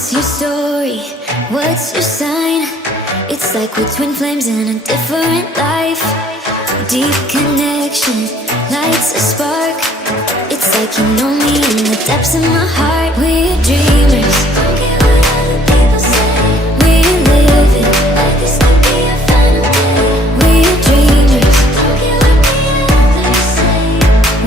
What's your story? What's your sign? It's like we're twin flames in a different life. Deep connection lights a spark. It's like you know me in the depths of my heart. We're dreamers, don't care what other people say. We're living like this could be a final day. We're dreamers, don't care what the others say.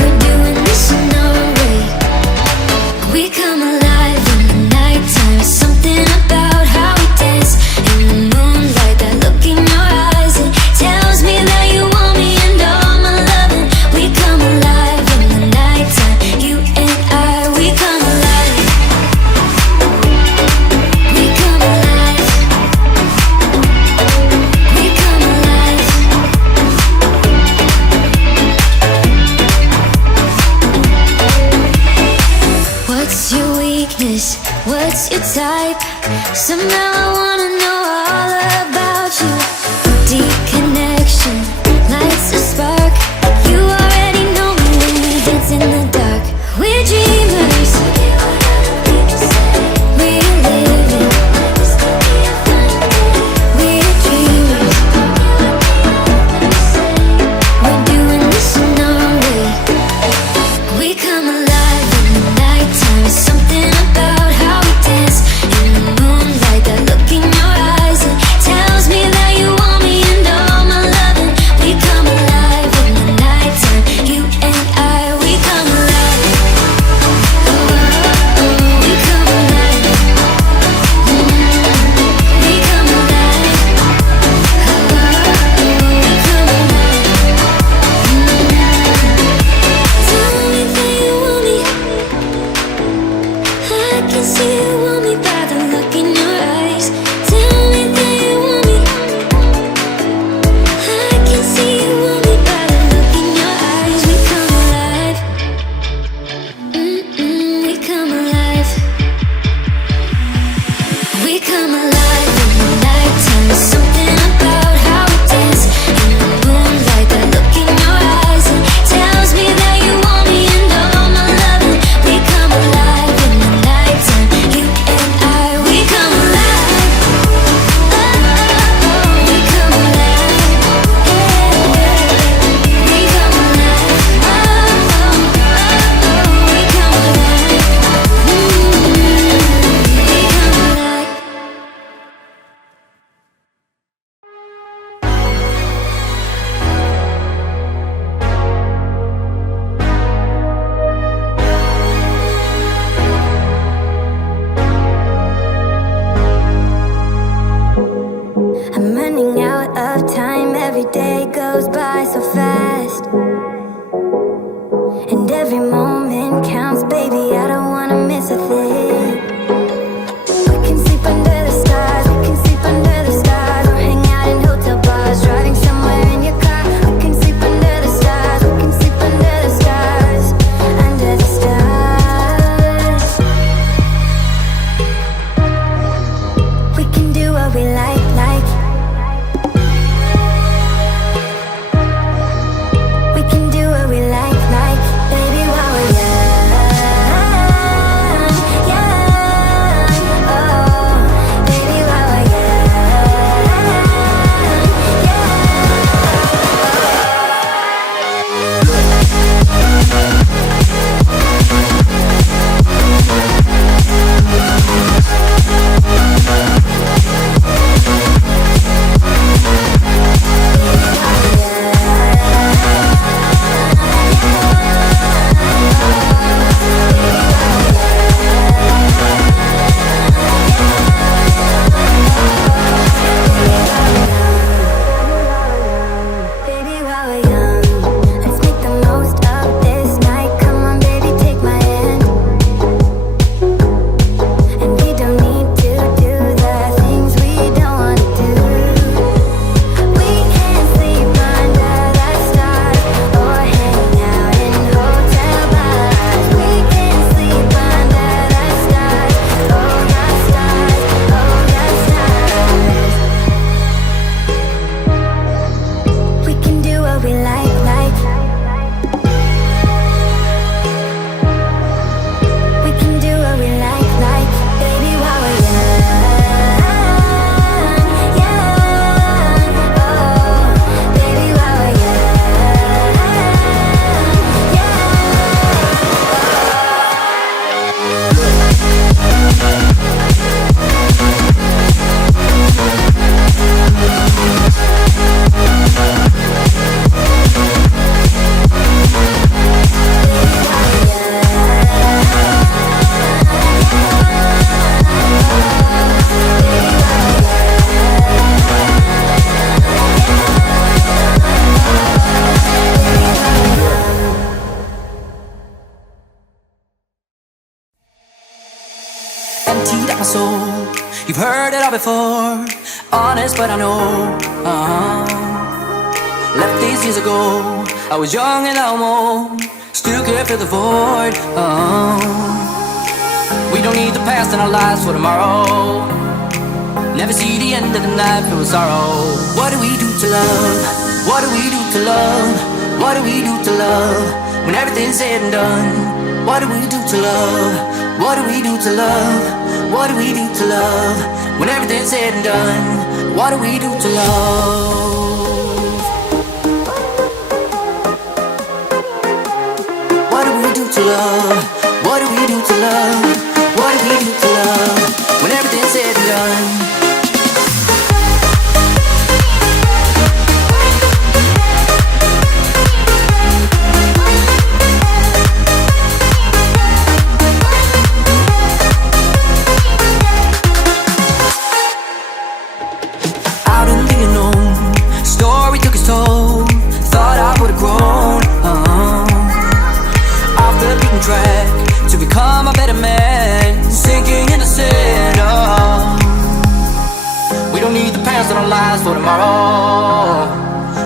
We're doing this in our way. We come alive in the nighttime. There's something about how we dance in the moonlight. That look in your eyes, it tells me that you want me and all my loving. We come alive in the nighttime. You and I, we come alive. We come alive. We come alive. What's your weakness? What's your type? Somehow I wanna know all about you. Deep connection lights a spark. You already know me when we dance in the dark. We're dreamers. We're living. We're dreamers. We're doing this in our way. We come alive in the nighttime. There's something about how we dance in the moonlight. That look in your eyes, it tells me that you want me and all my loving. We come alive in the nighttime. You and I, we come alive. Oh, oh, oh, we come alive. We come alive. Oh, oh, oh, we come alive. Tell me that you want me. I can see you want me by the look in your eyes. Tell me that you want me. I can see you want me by the look in your eyes. We come alive. We come alive. We come alive in the nighttime. There's something about how we dance in the moonlight. That look in your eyes, it tells me that you want me and all my loving. We come alive in the nighttime. You and I, we come alive. Oh, oh, oh, we come alive. We come alive. Oh, oh, oh, we come alive. We come alive. I'm running out of time. Every day goes by so fast, and every moment counts, baby. I don't wanna miss a thing. We can sleep under the stars. We can sleep under the stars, or hang out in hotel bars, driving somewhere in your car. We can sleep under the stars. We can sleep under the stars, under the stars. We can do what we like. You've heard it all before, honest but I know. Left these years ago, I was young and I'm old, still can't fill the void. We don't need the past in our lives for tomorrow. Never see the end of the night filled with sorrow. What do we do to love? What do we do to love? What do we do to love? When everything's said and done, what do we do to love? What do we do to love? What do we do to love? When everything's said and done, what do we do to love? What do we do to love? What do we do to love? What do we do to love? When everything's said and done. Thought I would've grown off the beaten track to become a better man, sinking in the sand. We don't need the past in our lives for tomorrow.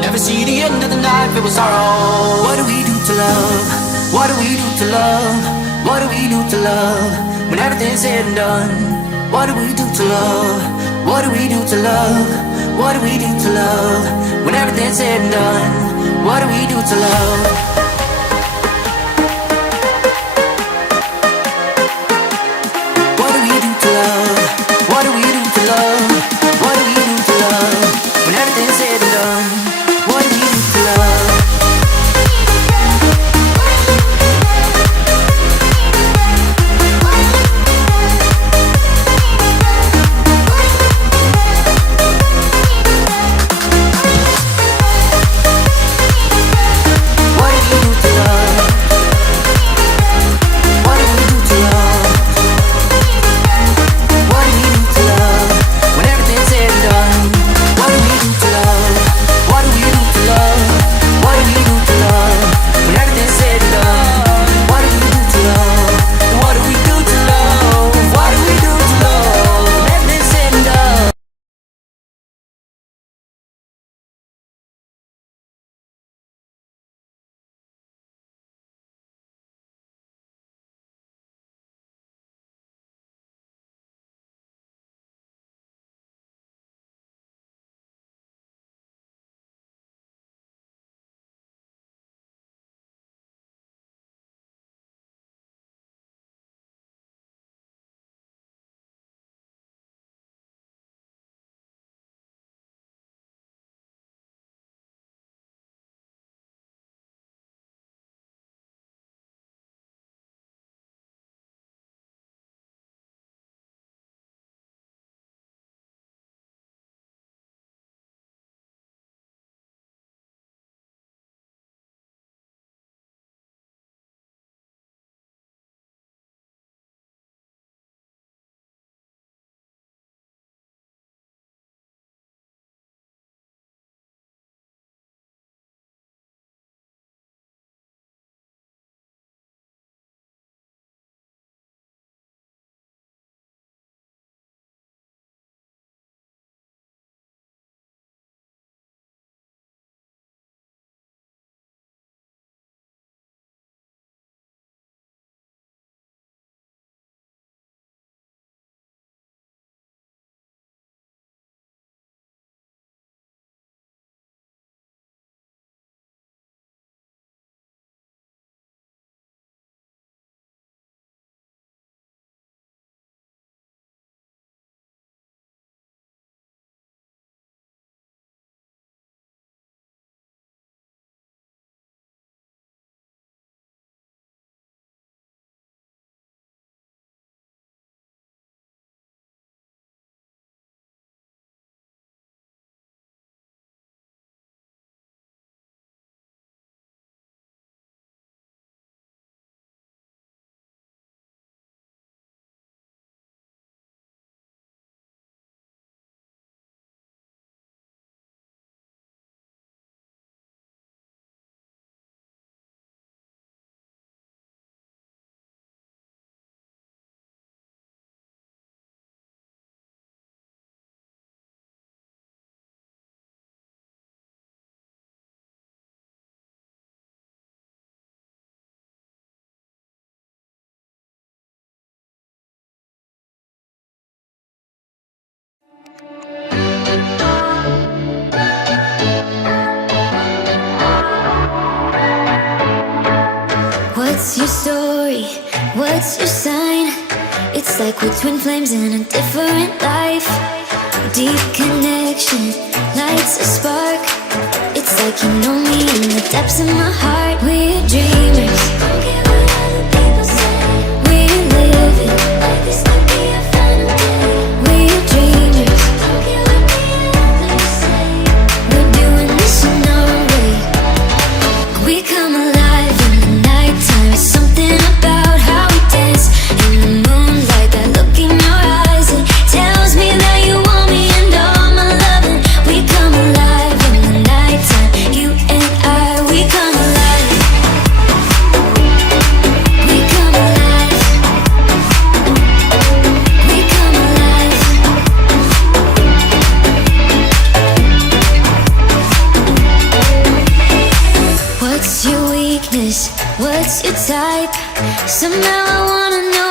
Never see the end of the night filled with sorrow. What do we do to love? What do we do to love? What do we do to love? When everything's said and done, what do we do to love? What do we do to love? What do we do to love? When everything's said and done, what do we do to love? What do we do to love? What do we do to love? What do we do to love? When everything's said and done, what do we do to love? What's your story? What's your sign? It's like we're twin flames in a different life. Deep connection lights a spark. It's like you know me in the depths of my heart. We're dreamers, don't care what other people say. We're living like this could be a final day. We're dreamers, don't care what the others say. We're doing this in our way. We come alive in the nighttime. It's something about how we dance in the moonlight. That look in your eyes, it tells me that you want me and all my loving. We come alive in the nighttime. You and I, we come alive. We come alive. We come alive. What's your weakness? What's your type? Somehow I wanna know